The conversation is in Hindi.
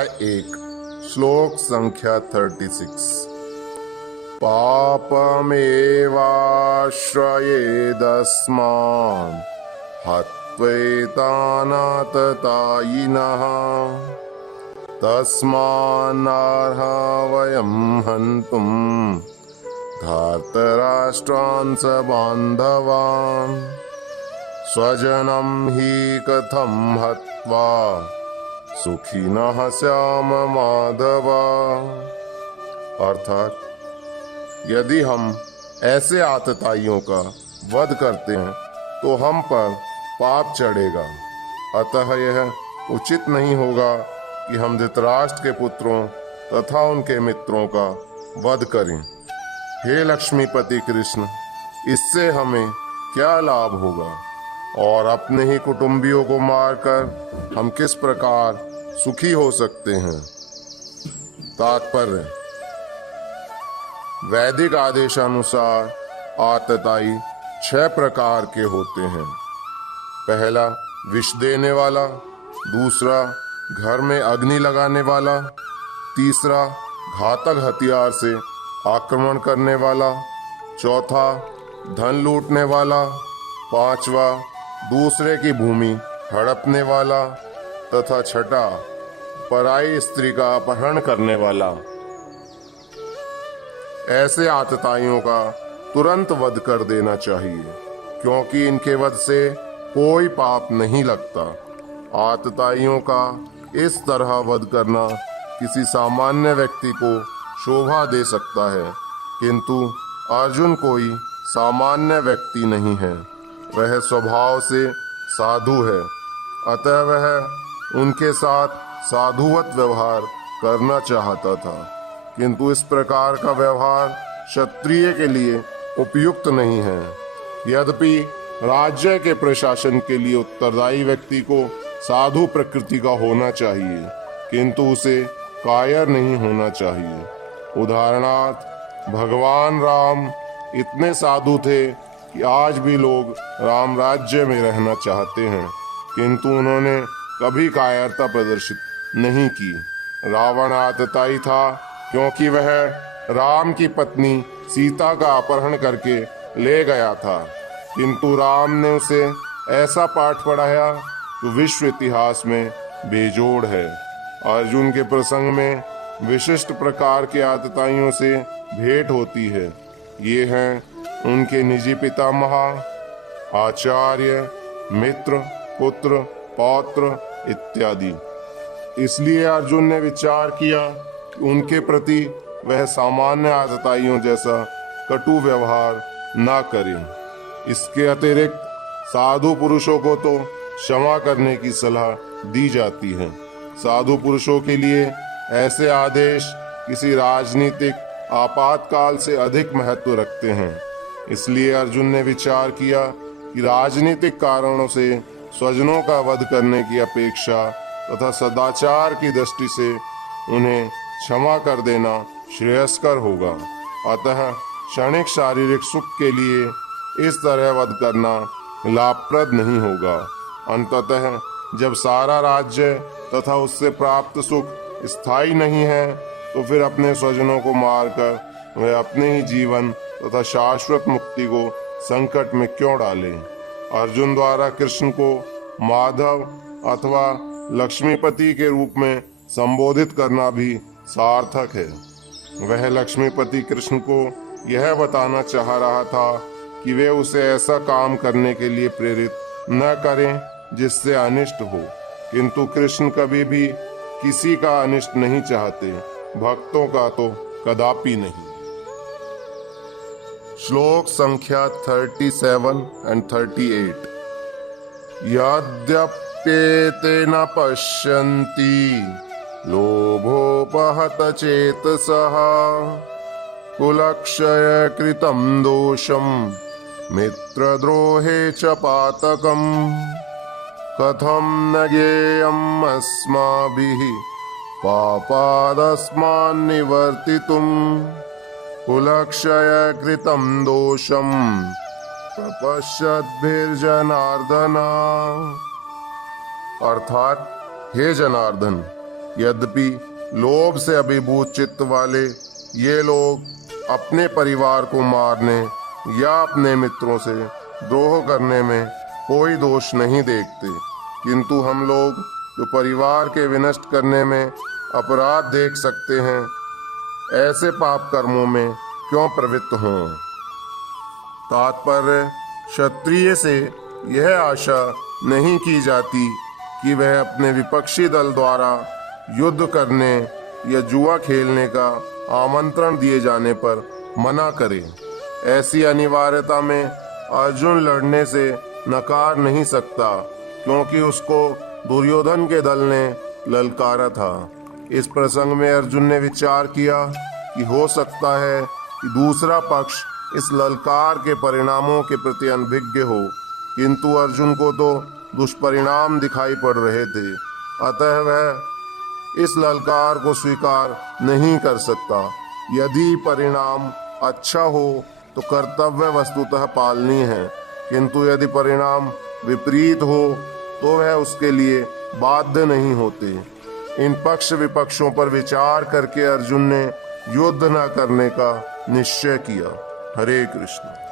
अध्याय 1 श्लोक संख्या 36। पापमेवाश्रयेदस्मान् हत्वैतानाततायिनः तस्मान्नार्हा वयं हन्तुं धार्तराष्ट्रान् स बान्धवान् स्वजनं हि कथं हत्वा सुखिनः स्याम माधव। अर्थात यदि हम ऐसे आतताइयों का वध करते हैं तो हम पर पाप चढ़ेगा। अतः यह उचित नहीं होगा कि हम धृतराष्ट्र के पुत्रों तथा उनके मित्रों का वध करें। हे लक्ष्मीपति कृष्ण, इससे हमें क्या लाभ होगा और अपने ही कुटुंबियों को मारकर हम किस प्रकार सुखी हो सकते हैं। तात्पर्य: वैदिक आदेशानुसार आतताई 6 प्रकार के होते हैं। पहला विष देने वाला, दूसरा घर में अग्नि लगाने वाला, तीसरा घातक हथियार से आक्रमण करने वाला, चौथा धन लूटने वाला, पांचवा दूसरे की भूमि हड़पने वाला तथा छठा पराई स्त्री का अपहरण करने वाला। ऐसे आतताइयों का तुरंत वध कर देना चाहिए, क्योंकि इनके वध से कोई पाप नहीं लगता। आतताइयों का इस तरह वध करना किसी सामान्य व्यक्ति को शोभा दे सकता है, किंतु अर्जुन कोई सामान्य व्यक्ति नहीं है। वह स्वभाव से साधु है, अतः वह उनके साथ साधुवत व्यवहार करना चाहता था, किंतु इस प्रकार का व्यवहार क्षत्रिय के लिए उपयुक्त नहीं है। यद्यपि राज्य के प्रशासन के लिए उत्तरदायी व्यक्ति को साधु प्रकृति का होना चाहिए, किंतु उसे कायर नहीं होना चाहिए। उदाहरणार्थ, भगवान राम इतने साधु थे कि आज भी लोग राम राज्य में रहना चाहते हैं, किंतु उन्होंने कभी कायरता प्रदर्शित नहीं की। रावण आतताई था क्योंकि वह राम की पत्नी सीता का अपहरण करके ले गया था, किंतु राम ने उसे ऐसा पाठ पढ़ाया जो विश्व इतिहास में बेजोड़ है। अर्जुन के प्रसंग में विशिष्ट प्रकार के आतताइयों से भेंट होती है। ये हैं उनके निजी पितामह, आचार्य, मित्र, पुत्र, पौत्र इत्यादि। इसलिए अर्जुन ने विचार किया कि उनके प्रति वह सामान्य आतताइयों जैसा कटु व्यवहार न करें। इसके अतिरिक्त साधु पुरुषों को तो क्षमा करने की सलाह दी जाती है। साधु पुरुषों के लिए ऐसे आदेश किसी राजनीतिक आपातकाल से अधिक महत्व रखते हैं। इसलिए अर्जुन ने विचार किया कि राजनीतिक कारणों से स्वजनों का वध करने की अपेक्षा तथा सदाचार की दृष्टि से उन्हें क्षमा कर देना श्रेयस्कर होगा। अतः क्षणिक शारीरिक सुख के लिए इस तरह वध करना लाभप्रद नहीं होगा। अंततः जब सारा राज्य तथा उससे प्राप्त सुख स्थायी नहीं है, तो फिर अपने स्वजनों को मारकर वह अपने ही जीवन तथा शाश्वत मुक्ति को संकट में क्यों डालें। अर्जुन द्वारा कृष्ण को माधव अथवा लक्ष्मीपति के रूप में संबोधित करना भी सार्थक है। वह लक्ष्मीपति कृष्ण को यह बताना चाह रहा था कि वे उसे ऐसा काम करने के लिए प्रेरित न करें जिससे अनिष्ट हो, किंतु कृष्ण कभी भी किसी का अनिष्ट नहीं चाहते, भक्तों का तो कदापि नहीं। श्लोक संख्या 37 and 38। यद्यप्येते न पश्यन्ति लोभोपहत चेतसः कुलक्षय कृतं दोषं मित्रद्रोहे च पातकम् कथं न ज्ञेयम् अस्माभिः पापादस्मान् निवर्तितुम् कुलक्षय कृतं दोषं प्रपश्यद्भिर्जनार्दन। अर्थात, हे जनार्दन, यद्यपि लोभ से अभिभूत चित्त वाले ये लोग अपने परिवार को मारने या अपने मित्रों से द्रोह करने में कोई दोष नहीं देखते, किंतु हम लोग जो परिवार के विनष्ट करने में अपराध देख सकते हैं, ऐसे पाप कर्मों में क्यों प्रवृत्त हों। तात्पर्य, क्षत्रिय से यह आशा नहीं की जाती कि वह अपने विपक्षी दल द्वारा युद्ध करने या जुआ खेलने का आमंत्रण दिए जाने पर मना करे। ऐसी अनिवार्यता में अर्जुन लड़ने से नकार नहीं सकता, क्योंकि उसको दुर्योधन के दल ने ललकारा था। इस प्रसंग में अर्जुन ने विचार किया कि हो सकता है कि दूसरा पक्ष इस ललकार के परिणामों के प्रति अनभिज्ञ हो, किंतु अर्जुन को तो दुष्परिणाम दिखाई पड़ रहे थे, अतः वह इस ललकार को स्वीकार नहीं कर सकता। यदि परिणाम अच्छा हो तो कर्तव्य वस्तुतः पालनी है, किंतु यदि परिणाम विपरीत हो तो वह उसके लिए बाध्य नहीं होते। इन पक्ष विपक्षों पर विचार करके अर्जुन ने युद्ध न करने का निश्चय किया। हरे कृष्ण।